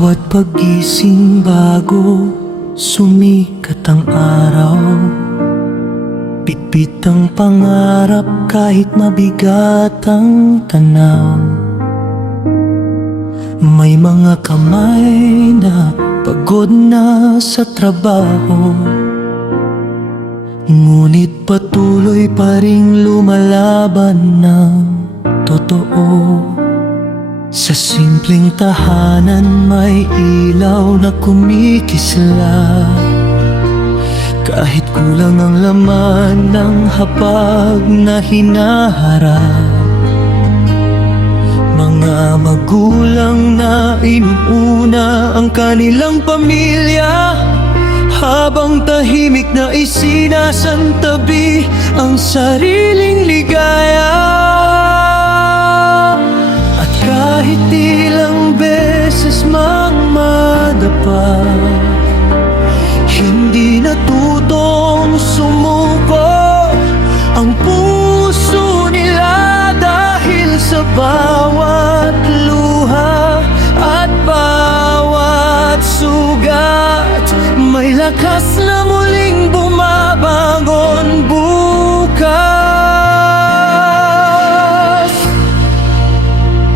bawat paggising bago sumikat ang araw, bitbit ang pangarap kahit mabigat ang tanaw. May mga kamay na pagod na sa trabaho, ngunit patuloy pa ring lumalaban ng totoo. Sa simpleng tahanan may ilaw na kumikislap, kahit kulang ang laman ng hapag na hinaharap. Mga magulang na inuuna ang kanilang pamilya, habang tahimik na isinasantabi ang sariling ligaya. At kahit ilang beses mang madapa, hindi natutong sumuko ang puso nila, dahil sa bawat luha at bawat sugat may lakas na muling bumabangon bukas.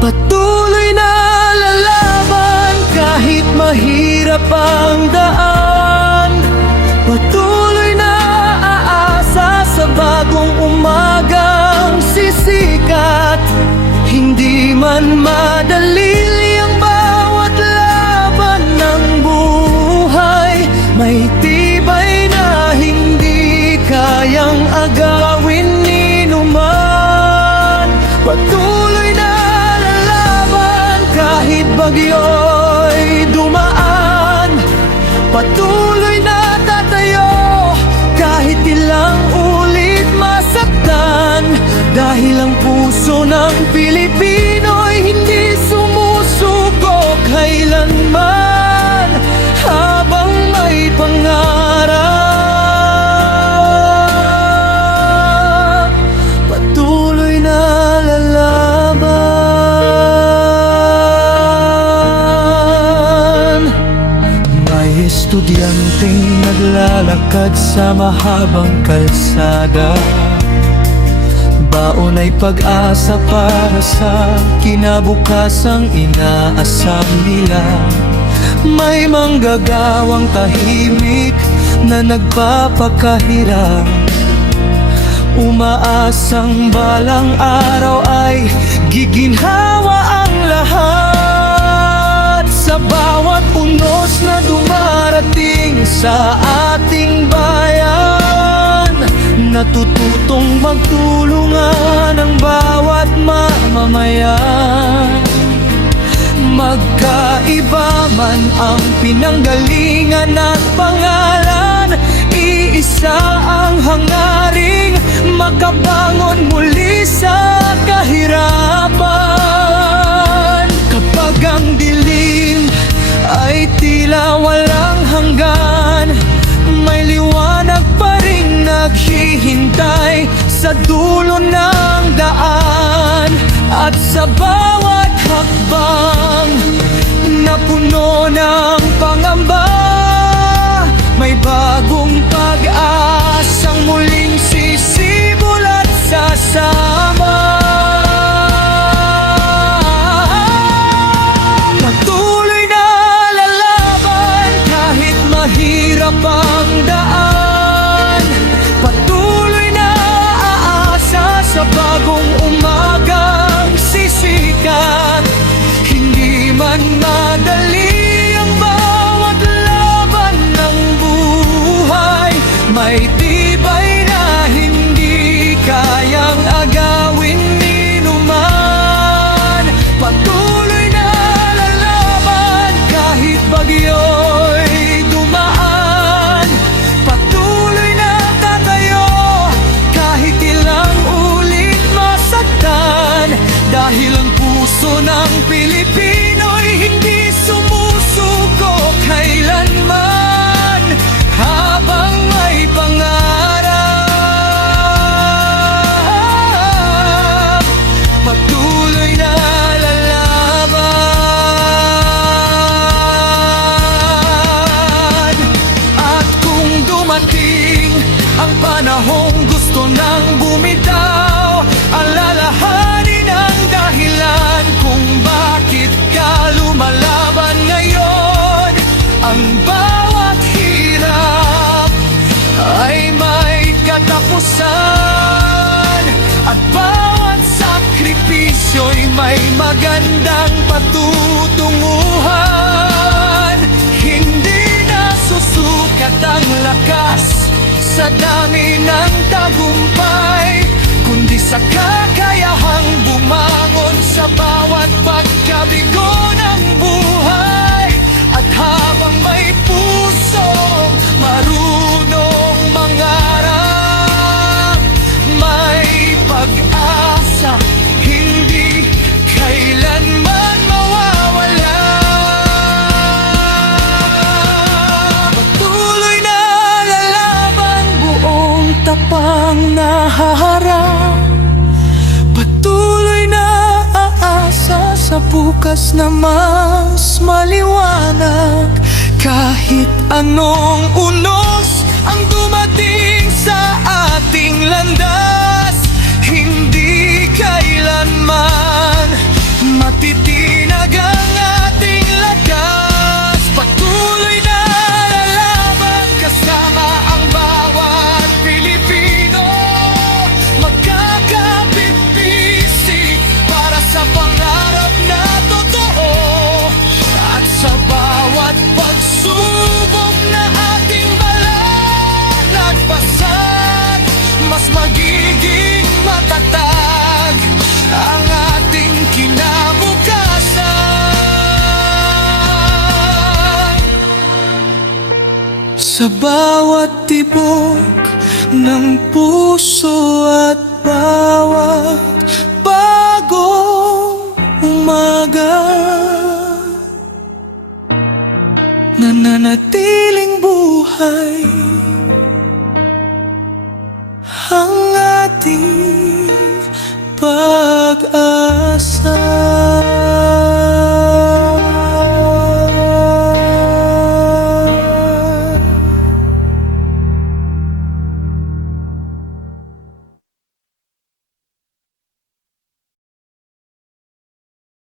Patuloy na lalaban kahit mahirap ang daan, patuloy na aasa sa bagong umagang sisikat. Hindi man madali ang bawat laban ng buhay, may tibay na hindi kayang agawin ni numan. Patuloy na lalaban kahit bagyo'y dumaan, patuloy na tatayo kahit ilang ulit masaktan, dahil ang puso ng Pilipino'y hindi sumusuko kailanman, habang may pangarap, patuloy na lalaban. May estudyanteng naglalakad sa mahabang kalsada, baon ay pag-asa para sa kinabukasang inaasam nila. May manggagawang tahimik na nagpapakahirap, umaasang balang araw ay giginhawa ang lahat. Sa bawat unos na dumarating sa ating bayan, natututong magtulungan ang bawat mamamayan. Magkaiba man ang pinanggalingan at pangalan, iisa ang hangaring makabangon muli sa kahirapan. Kapag ang dilim ay tila walang hanggan, may liwanag pa ring naghihintay sa dulo ng daan. At sa bawat hakbang na puno ng pangamba, may bagong pag-asang muling sisibol at sasama. Patuloy na lalaban kahit mahirap ang daan, patuloy na aasa sa bagong umagang sisikat. Hindi man madali ang may magandang patutunguhan. Hindi na susukat ang lakas sa dami ng tagumpay, kundi sa kakayahang bumangon sa bawat pagkabigo ng buhay. At habang may puso marunong mangarap, may pag-asa hindi kailanman mawawala. Patuloy na lalaban, buong tapang nahaharap. Patuloy na aasa sa bukas na mas maliwanag. Kahit anong unos ang dumating sa ating landas, hindi kailanman matitinag ang ating lakas. Patuloy na lalaban kasama ang bawat Pilipino, magkakapit-bisig para sa pangarap na totoo. At sa bawat pagsubok na ating malalagpasan, mas magiging matatag ang ating kinabukasan. Sa bawat tibok ng puso at bawat bagong umaga, nananatiling buhay